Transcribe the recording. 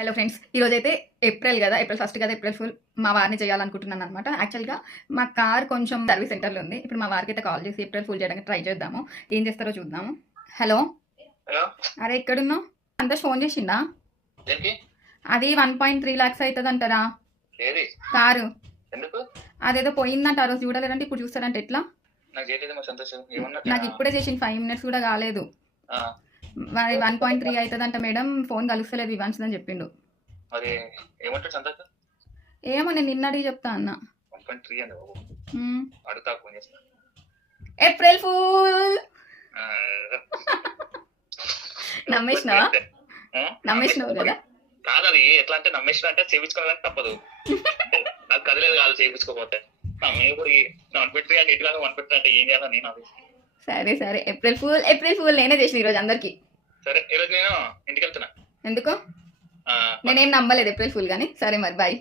Hello friends, ఈరోజు అయితే April కదా, ఏప్రిల్ ఫస్ట్ కదా, ఏప్రిల్ ఫుల్ మా వారిని చేయాలనుకుంటున్నాను అనమాట. యాక్చువల్గా మా కార్ కొంచెం సర్వీస్ సెంటర్లో ఉంది. ఇప్పుడు మా వారికి అయితే కాల్ చేసి ఏప్రిల్ ఫుల్ చేయడానికి ట్రై చేద్దాము. ఏం చేస్తారో చూద్దాము. హలో, హలో, అరే ఎక్కడున్నావు? అంతా ఫోన్ చేసిండా? దేనికి? అది 1.3 lakhs అవుతుంది అంటారా ఏది కారు? ఎందుకు? అదేదో పోయిందంట, ఆ రోజు చూడలేదంటే ఇప్పుడు చూస్తారంటే ఎట్లా? నాకు చేయలేదు మా సంతోషం ఏమన్నా. నాకు ఇప్పుడే చేసిన 5 minutes కూడా కాలేదు. ఆ, మరి 1.3 అవుతుందంట మేడం, ఫోన్ కలుస్తలేదు ఇవ్వచ్చు అని చెప్పిండు. మరి ఏమంటాడు సంతోషం? ఏమో నేను నిన్న అడిగి చెప్తా అన్న. 1.3 అని బాబు అడుగుతా, ఫోన్ చేస్తా. ఏప్రిల్ ఫూల్ ఆ, నమ్మేసినావా? నమ్మేసినావు కదా? కాదు, అది ఎట్లా అంటే నమ్మేసిన అంటే చేయించుకోవాలని తప్పదు. నాకు కదలేదు కాదు చేయించుకోకపోతే. మేము కూడా 1.3 అంటే ఇట్లా 1.3 అంటే ఏం చేయాలని నేను అది. సరే సరే, ఏప్రిల్ ఫూల్ నేనే చేసిన ఈరోజు అందరికి. సరే, ఈరోజు నేను ఇంటికి వెళ్తున్నా. ఎందుకు? ఆ, నేనేం నమ్మలేదు ఏప్రిల్ ఫూల్ కానీ. సరే మరి బాయ్.